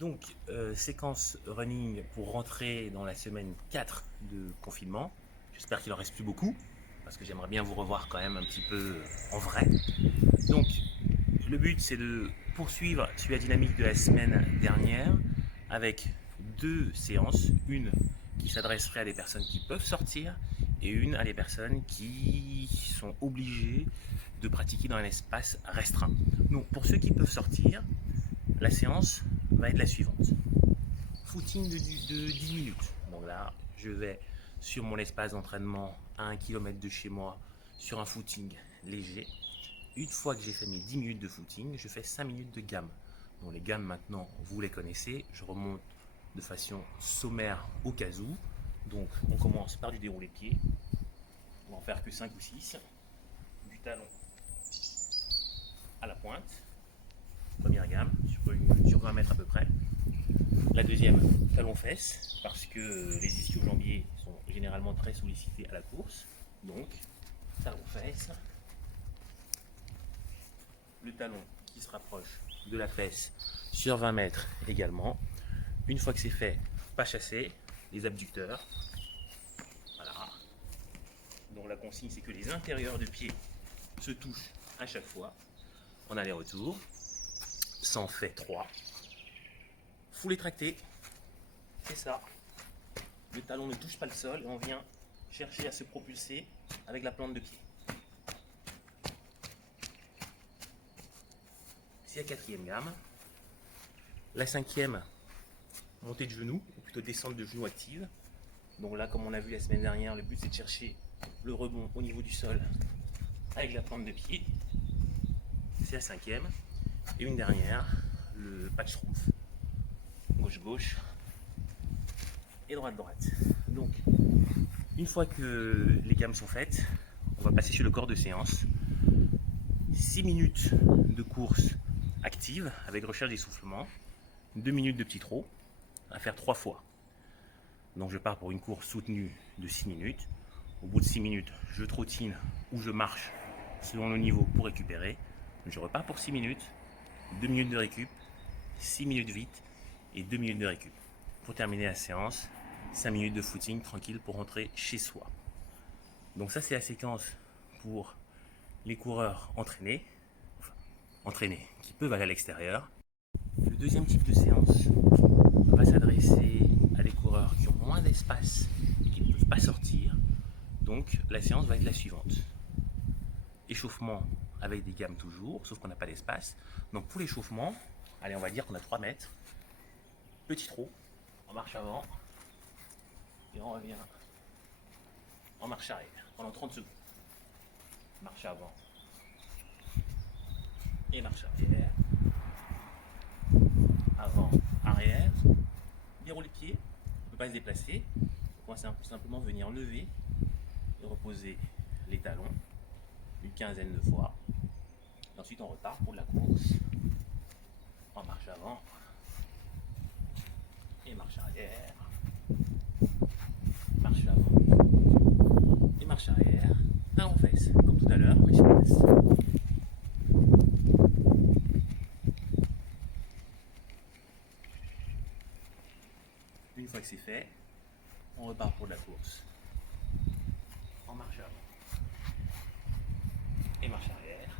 Donc, séquence running pour rentrer dans la semaine 4 de confinement. J'espère qu'il en reste plus beaucoup, parce que j'aimerais bien vous revoir quand même un petit peu en vrai. Donc, le but c'est de poursuivre sur la dynamique de la semaine dernière avec deux séances. Une qui s'adresserait à des personnes qui peuvent sortir et une à des personnes qui sont obligées de pratiquer dans un espace restreint. Donc, pour ceux qui peuvent sortir, la séance va être la suivante. Footing de 10 minutes. Donc là, je vais sur mon espace d'entraînement à 1 km de chez moi sur un footing léger. Une fois que j'ai fait mes 10 minutes de footing, je fais 5 minutes de gamme. Donc les gammes maintenant, vous les connaissez. Je remonte de façon sommaire au cas où. Donc on commence par du déroulé de pied. On va en faire que 5 ou 6. Du talon à la pointe. Première gamme sur 20 mètres à peu près. La deuxième, talon-fesse, parce que les ischio-jambiers sont généralement très sollicités à la course. Donc, talon-fesse. Le talon qui se rapproche de la fesse sur 20 mètres également. Une fois que c'est fait, pas chasser, les abducteurs. Voilà. Donc la consigne, c'est que les intérieurs de pied se touchent à chaque fois. En aller-retour. Ça en fait 3. Foulée tractée. C'est ça. Le talon ne touche pas le sol et on vient chercher à se propulser avec la plante de pied. C'est la quatrième gamme. La cinquième, montée de genoux, ou plutôt descente de genoux active. Donc là, comme on l'a vu la semaine dernière, le but c'est de chercher le rebond au niveau du sol avec la plante de pied. C'est la cinquième. Et une dernière, le patch roof. Gauche-gauche et droite-droite. Donc, une fois que les gammes sont faites, on va passer sur le corps de séance. 6 minutes de course active avec recherche d'essoufflement, 2 minutes de petit trot à faire 3 fois. Donc je pars pour une course soutenue de 6 minutes. Au bout de 6 minutes, je trottine ou je marche selon le niveau pour récupérer. Je repars pour 6 minutes, 2 minutes de récup, 6 minutes vite et 2 minutes de récup. Pour terminer la séance, 5 minutes de footing tranquille pour rentrer chez soi. Donc ça c'est la séquence pour les coureurs entraînés qui peuvent aller à l'extérieur. Le deuxième type de séance va s'adresser à des coureurs qui ont moins d'espace et qui ne peuvent pas sortir. Donc la séance va être la suivante. Échauffement avec des gammes toujours, sauf qu'on n'a pas d'espace. Donc pour l'échauffement, allez, on va dire qu'on a 3 mètres. Petit trot, en marche avant, et on revient en marche arrière pendant 30 secondes. Marche avant et marche arrière. Avant, arrière. Déroule les pieds, on ne peut pas se déplacer. On va simplement venir lever et reposer les talons une quinzaine de fois. Et ensuite on repart pour la course. En marche avant et marche arrière. Marche avant et marche arrière. Talon fesse, comme tout à l'heure, mais sur place. Une fois que c'est fait, on repart pour la course. En marche avant et marche arrière.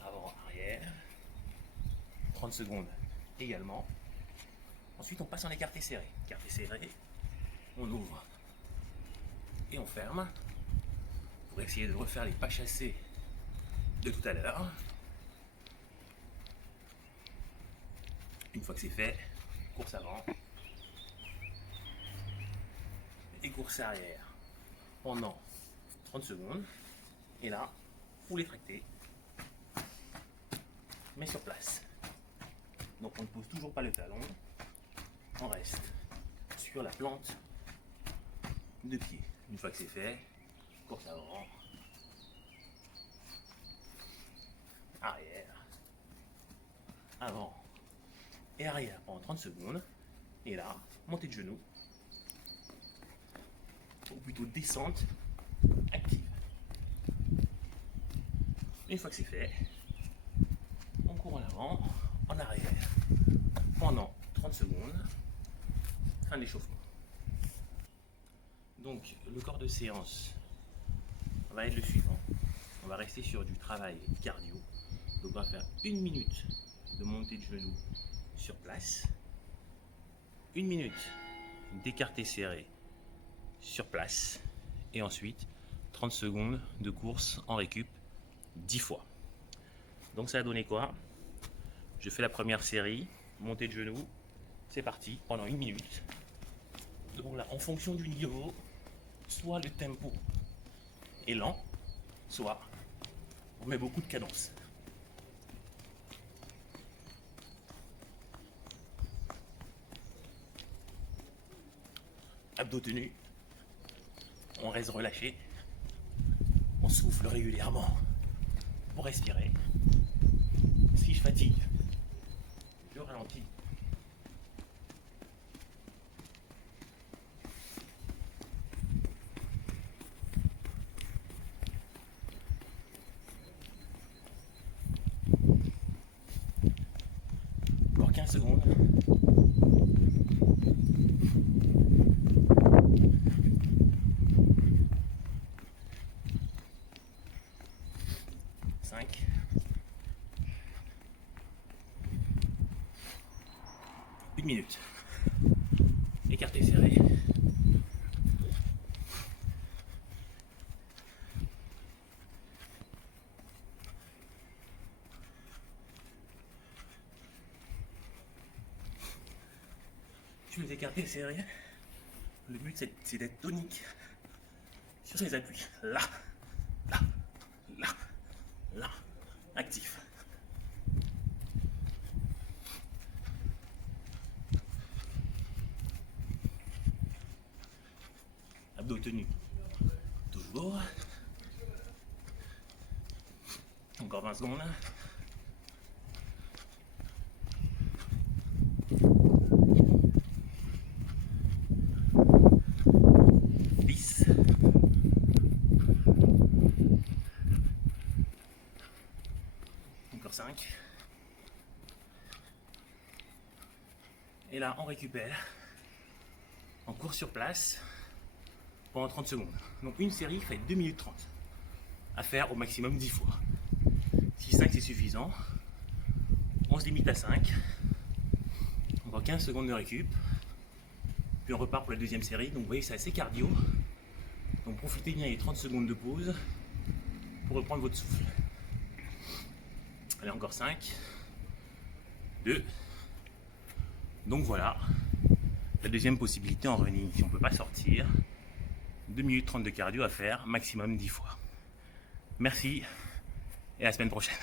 Avant, arrière. 30 secondes également. Ensuite, on passe en écarté serré. Écarté serré, on ouvre et on ferme pour essayer de refaire les pas chassés de tout à l'heure. Une fois que c'est fait, course avant et course arrière pendant 30 secondes. Et là, foulée tractée, mais sur place. Donc on ne pose toujours pas le talon, on reste sur la plante de pied. Une fois que c'est fait, course avant, arrière, avant et arrière pendant 30 secondes. Et là, montée de genoux, ou plutôt descente active. Une fois que c'est fait, on court en avant, arrière pendant 30 secondes. Fin d'échauffement. Donc le corps de séance va être le suivant. On va rester sur du travail cardio. Donc on va faire 1 minute de montée de genoux sur place, 1 minute d'écarté serré sur place, et ensuite 30 secondes de course en récup 10 fois. Donc ça a donné quoi? Je fais la première série, montée de genoux, c'est parti pendant 1 minute. Donc là, en fonction du niveau, soit le tempo est lent, soit on met beaucoup de cadence. Abdos tenus, on reste relâché, on souffle régulièrement pour respirer. Si je fatigue, je ralentis. Encore 15 secondes. 5. 1 minute. Écarté serré. Tu les écartés serrés. Le but c'est d'être tonique sur ces appuis. Là, là, là, là. Actif. Abdos tenus. Toujours. Encore 20 secondes. 10. Encore 5. Et là, on récupère. On court sur place pendant 30 secondes. Donc une série fait 2 minutes 30 à faire au maximum 10 fois. Si 5 c'est suffisant, on se limite à 5. Encore 15 secondes de récup. Puis on repart pour la deuxième série. Donc vous voyez, c'est assez cardio. Donc profitez bien des 30 secondes de pause pour reprendre votre souffle. Allez, encore 5. 2. Donc voilà, la deuxième possibilité en running. Si on ne peut pas sortir, 2 minutes 30 de cardio à faire, maximum 10 fois. Merci et à la semaine prochaine.